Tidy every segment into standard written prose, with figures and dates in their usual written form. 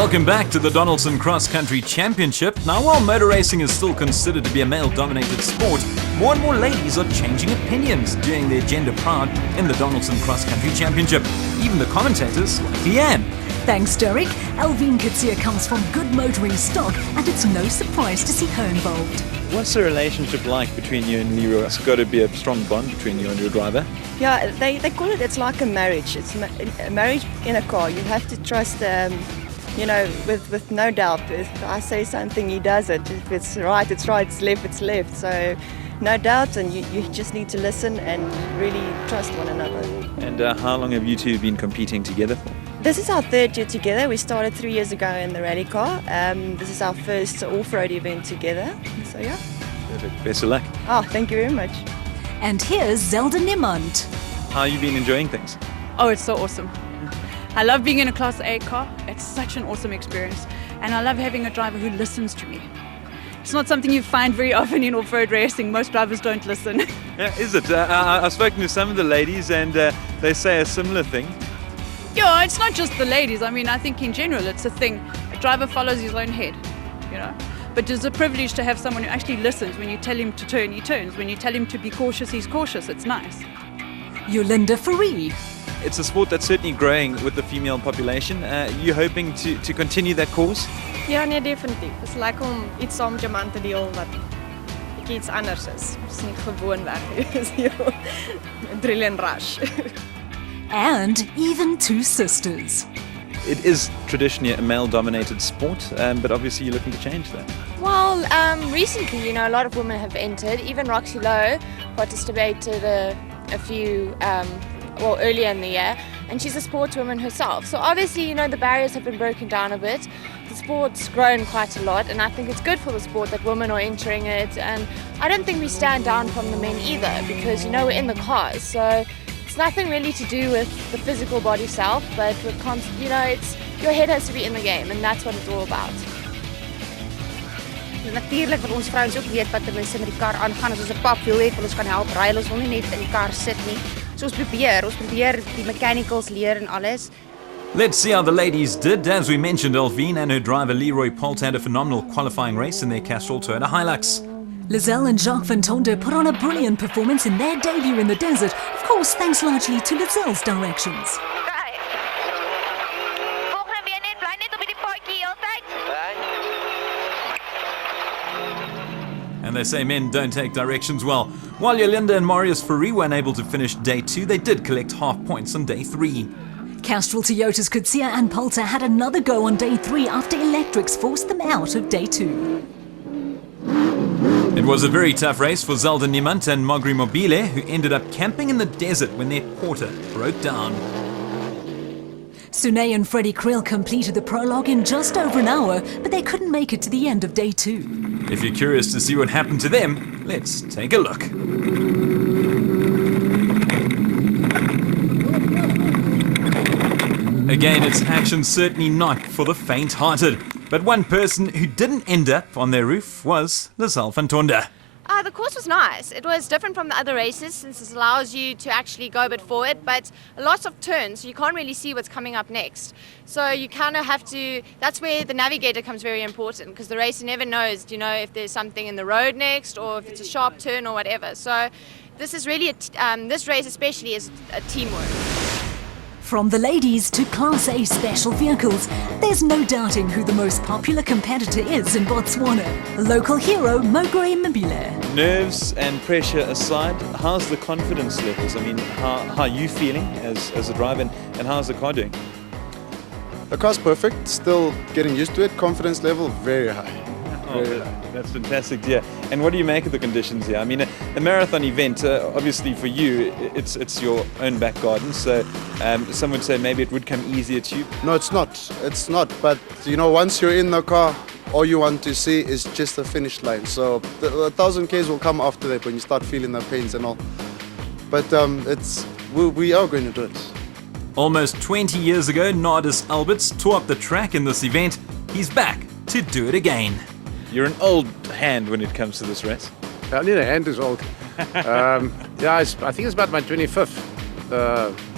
Welcome back to the Donaldson Cross Country Championship. Now, while motor racing is still considered to be a male-dominated sport, more and more ladies are changing opinions, doing their gender proud in the Donaldson Cross Country Championship. Even the commentators like Leanne. Thanks, Derek. Alvin Coetzee comes from good motoring stock, and it's no surprise to see her involved. What's the relationship like between you and Leroy? It's got to be a strong bond between you and your driver. Yeah, they call it, it's like a marriage. It's a marriage in a car. You have to trust, with no doubt. If I say something, he does it. If it's right, it's right. It's left, it's left. So no doubt, and you just need to listen and really trust one another. And how long have you two been competing together for? This is our third year together. We started 3 years ago in the rally car. This is our first off-road event together. So yeah. Perfect. Best of luck. Oh, thank you very much. And here's Zelda Niemand. How have you been enjoying things? Oh, it's so awesome. I love being in a Class A car. It's such an awesome experience. And I love having a driver who listens to me. It's not something you find very often in off-road racing. Most drivers don't listen. Yeah, is it? I've spoken to some of the ladies and they say a similar thing. Yeah, it's not just the ladies. I mean, I think in general it's a thing. A driver follows his own head, you know. But it's a privilege to have someone who actually listens. When you tell him to turn, he turns. When you tell him to be cautious, he's cautious. It's nice. Yolinda Fourie. It's a sport that's certainly growing with the female population. You hoping to continue that course? Ja, nee, definitief. Het is lekker om iets saam met jou man te deel wat iets anders is. Het is niet gewoon werk. Het is heel drill and rush. And even two sisters. It is traditionally a male-dominated sport, but obviously you're looking to change that. Well, recently, a lot of women have entered. Even Roxy Lowe participated a few, earlier in the year, and she's a sportswoman herself. So obviously, the barriers have been broken down a bit. The sport's grown quite a lot, and I think it's good for the sport that women are entering it. And I don't think we stand down from the men either, because we're in the cars. So it's nothing really to do with the physical body self, but with it's your head has to be in the game, and that's what it's all about. Natuurlijk wil ons vrouens ook weet wat mense met die kar aangaan. As ons 'n pap wil hê, wil ons kan help ry. Ons wil nie net in die kar sit nie. So ons probeer die mechanicals leer en alles. Let's see how the ladies did. As we mentioned, Elvine and her driver Leroy Polt had a phenomenal qualifying race in their Castrol Toyota Hilux. Lizelle and Jacques Van Tonder put on a brilliant performance in their debut in the desert, of course thanks largely to Lizelle's directions. And they say men don't take directions well. While Yolinda and Marius Fourie were unable to finish day 2, they did collect half points on day 3. Castrol Toyota's Coetzee and Poulter had another go on day 3 after electrics forced them out of day 2. It was a very tough race for Zelda Niemand and Magri Mobile, who ended up camping in the desert when their porter broke down. Sune and Freddie Krill completed the prologue in just over an hour, but they couldn't make it to the end of day 2. If you're curious to see what happened to them, let's take a look. Again, it's action certainly not for the faint-hearted. But one person who didn't end up on their roof was Lizelle Van Tonder. The course was nice. It was different from the other races since it allows you to actually go a bit forward, but lots of turns, so you can't really see what's coming up next. So you kind of have to, that's where the navigator comes very important, because the racer never knows, if there's something in the road next or if it's a sharp turn or whatever. So this is really, this race especially is a teamwork. From the ladies to Class A special vehicles, there's no doubting who the most popular competitor is in Botswana. Local hero Mogre Mobile. Nerves and pressure aside, how's the confidence levels? I mean, how are you feeling as a driver, and how's the car doing? The car's perfect, still getting used to it. Confidence level very high. That's fantastic, yeah. And what do you make of the conditions here? I mean, a marathon event, obviously for you, it's your own back garden, so some would say maybe it would come easier to you. No, it's not. It's not. But, once you're in the car, all you want to see is just the finish line. So the 1,000 Ks will come after that when you start feeling the pains and all. But we are going to do it. Almost 20 years ago, Nardus Alberts tore up the track in this event. He's back to do it again. You're an old hand when it comes to this race. Only the hand is old. I think it's about my 25th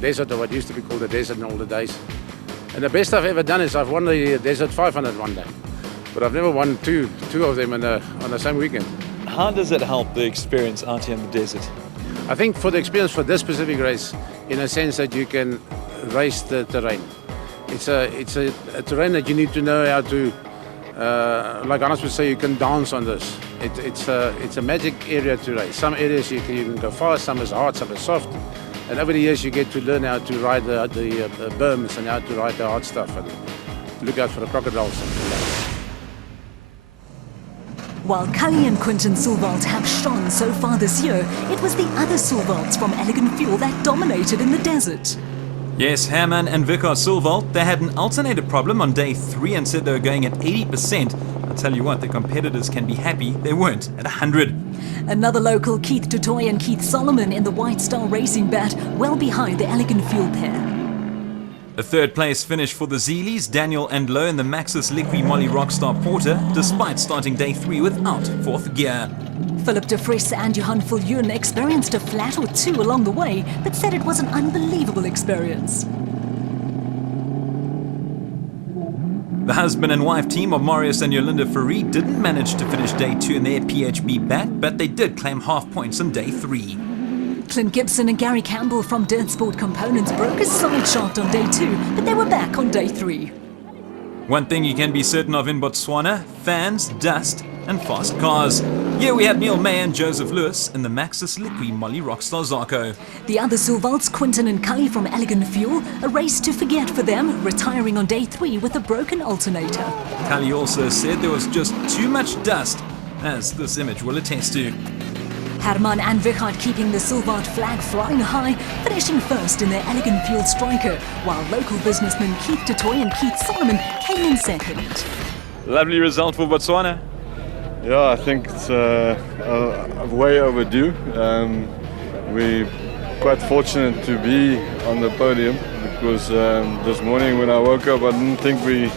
desert, or what used to be called the desert in older days. And the best I've ever done is I've won the Desert 500 one day. But I've never won two of them on the same weekend. How does it help the experience out here in the desert? I think for the experience for this specific race, in a sense that you can race the terrain. It's a terrain that you need to know how to, like Hannes would say, you can dance on this. It's a magic area to race. Some areas you can go fast, some is hard, some is soft. And over the years you get to learn how to ride the berms and how to ride the hard stuff and look out for the crocodiles. While Cully and Quinton Sulwald have shone so far this year, it was the other Sulwalds from Elegant Fuel that dominated in the desert. Yes, Herman and Vicar Sulwald, they had an alternator problem on day 3 and said they were going at 80%. I'll tell you what, the competitors can be happy they weren't at 100. Another local, Keith Dutoy and Keith Solomon in the White Star Racing bat, well behind the Elegant Fuel pair. A third place finish for the Zeelies, Daniel and Lowe in the Maxus Liqui Molly Rockstar Porter, despite starting day 3 without fourth gear. Philip de Vries and Johan Viljoen experienced a flat or two along the way, but said it was an unbelievable experience. The husband and wife team of Marius and Yolinda Fourie didn't manage to finish day 2 in their PHB bat, but they did claim half points on day 3. Clint Gibson and Gary Campbell from Dirt Sport Components broke a side shaft on day 2, but they were back on day 3. One thing you can be certain of in Botswana, fans, dust and fast cars. Here we have Neil May and Joseph Lewis in the Maxus Liqui Molly Rockstar Zarko. The other Sulwalds, Quinton and Cully from Elegant Fuel, a race to forget for them, retiring on day 3 with a broken alternator. Cully also said there was just too much dust, as this image will attest to. Herman and Vichard keeping the Sulwald flag flying high, finishing first in their Elegant Fuel Striker, while local businessmen Keith Dutoy and Keith Solomon came in second. Lovely result for Botswana. Yeah, I think it's way overdue. We're quite fortunate to be on the podium because this morning when I woke up I didn't think we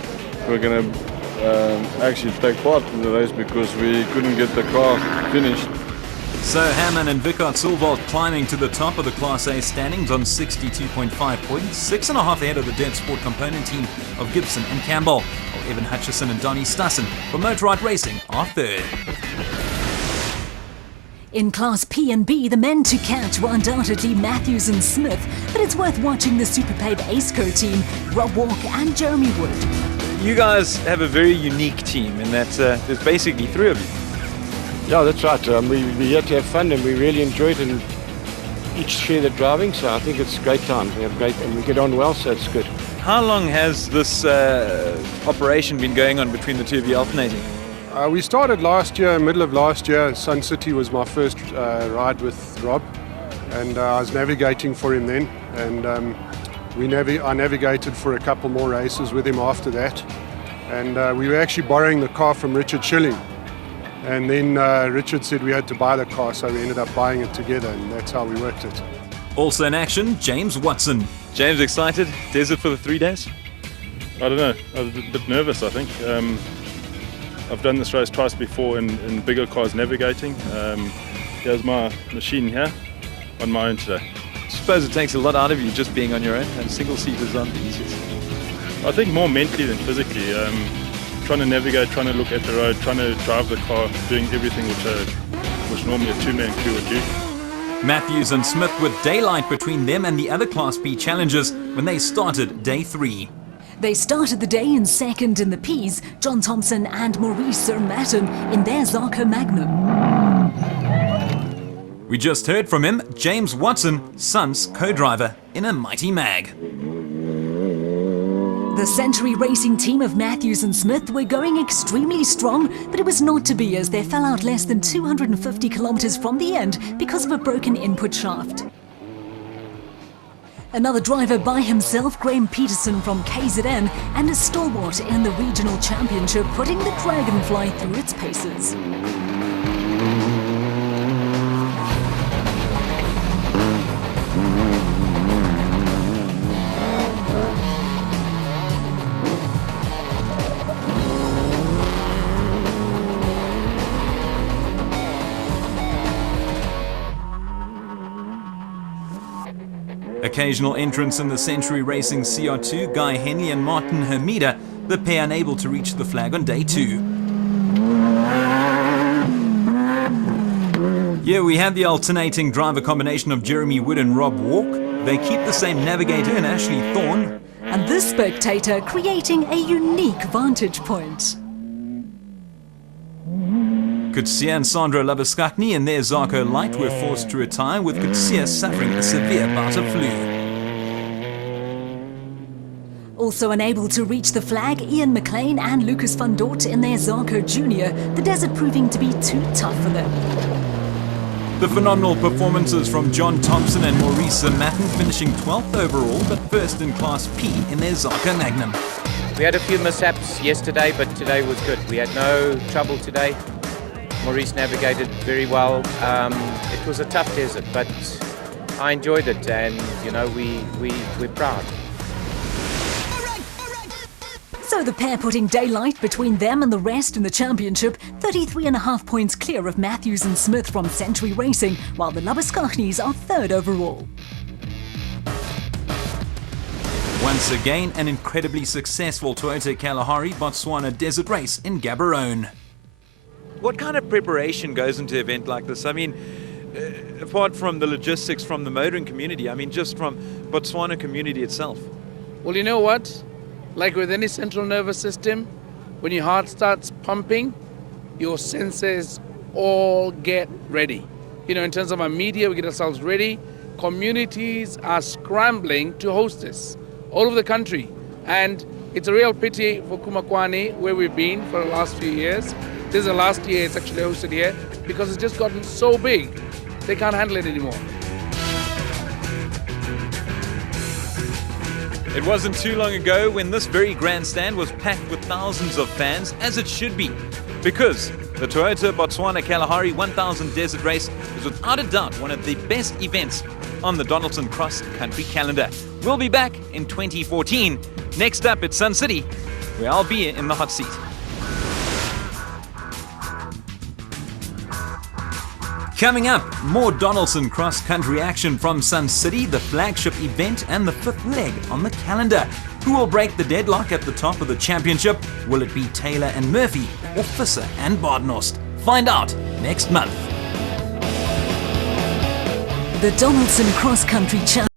were going to actually take part in the race because we couldn't get the car finished. So Herman and Vichard Sulwald climbing to the top of the Class A standings on 62.5 points, 6.5 ahead of the Dirt Sport Component team of Gibson and Campbell, while Evan Hutchison and Donnie Stassen from Motorrad Racing are third. In Class P and B, the men to catch were undoubtedly Matthews and Smith, but it's worth watching the Superpaid AceCo team, Rob Walk and Jeremy Wood. You guys have a very unique team in that there's basically 3 of you. Yeah, that's right. We're here to have fun and we really enjoy it and each share the driving, so I think it's a great time. We have great and we get on well, so it's good. How long has this operation been going on between the 2 of you alternating? We started last year, middle of last year. Sun City was my first ride with Rob, and I was navigating for him then. And I navigated for a couple more races with him after that. And we were actually borrowing the car from Richard Schilling. And then Richard said we had to buy the car, so we ended up buying it together, and that's how we worked it. Also in action, James Watson. James, excited? Desert for the 3 days? I don't know. I was a bit nervous, I think. I've done this race twice before in bigger cars navigating. Here's my machine here on my own today. I suppose it takes a lot out of you just being on your own, and single seaters aren't the easiest. I think more mentally than physically. Trying to navigate, trying to look at the road, trying to drive the car, doing everything which normally a 2-man crew would do. Matthews and Smith with daylight between them and the other Class B challengers when they started day 3. They started the day in second in the Ps, John Thompson and Maurice Sir Matten in their Zarko Magnum. We just heard from him, James Watson, Sun's co-driver in a Mighty Mag. The Century Racing team of Matthews and Smith were going extremely strong, but it was not to be as they fell out less than 250 kilometers from the end because of a broken input shaft. Another driver by himself, Graham Peterson from KZN, and a stalwart in the regional championship, putting the Dragonfly through its paces. A occasional entrants in the Century Racing CR2, Guy Henley and Martin Hermida, the pair unable to reach the flag on day 2. Here we have the alternating driver combination of Jeremy Wood and Rob Walk. They keep the same navigator in Ashley Thorne. And this spectator creating a unique vantage point. Kutsia and Sandra Labuskatni and their Zarko Light were forced to retire, with Kutsia suffering a severe bout of flu. Also unable to reach the flag, Ian McLean and Lucas van Dort in their Zarko Junior, the desert proving to be too tough for them. The phenomenal performances from John Thompson and Maurice Matten finishing 12th overall, but first in Class P in their Zarko Magnum. We had a few mishaps yesterday, but today was good. We had no trouble today. Maurice navigated very well. It was a tough desert, but I enjoyed it, and you know, we're proud. So the pair putting daylight between them and the rest in the championship, 33.5 points clear of Matthews and Smith from Century Racing, while the Labuskachnis are 3rd overall. Once again, an incredibly successful Toyota Kalahari Botswana desert race in Gaborone. What kind of preparation goes into an event like this? I mean, apart from the logistics from the motoring community, I mean, just from Botswana community itself. Well, you know what? Like with any central nervous system, when your heart starts pumping, your senses all get ready. You know, in terms of our media, we get ourselves ready. Communities are scrambling to host this all over the country. And it's a real pity for Kumakwani, where we've been for the last few years. This is the last year it's actually hosted here, because it's just gotten so big, they can't handle it anymore. It wasn't too long ago when this very grandstand was packed with thousands of fans, as it should be, because the Toyota Botswana Kalahari 1000 Desert Race is without a doubt one of the best events on the Donaldson Cross Country calendar. We'll be back in 2014. Next up at Sun City, where I'll be in the hot seat. Coming up, more Donaldson Cross Country action from Sun City, the flagship event and the 5th leg on the calendar. Who will break the deadlock at the top of the championship? Will it be Taylor and Murphy or Visser and Badenhorst? Find out next month. The Donaldson Cross Country Challenge.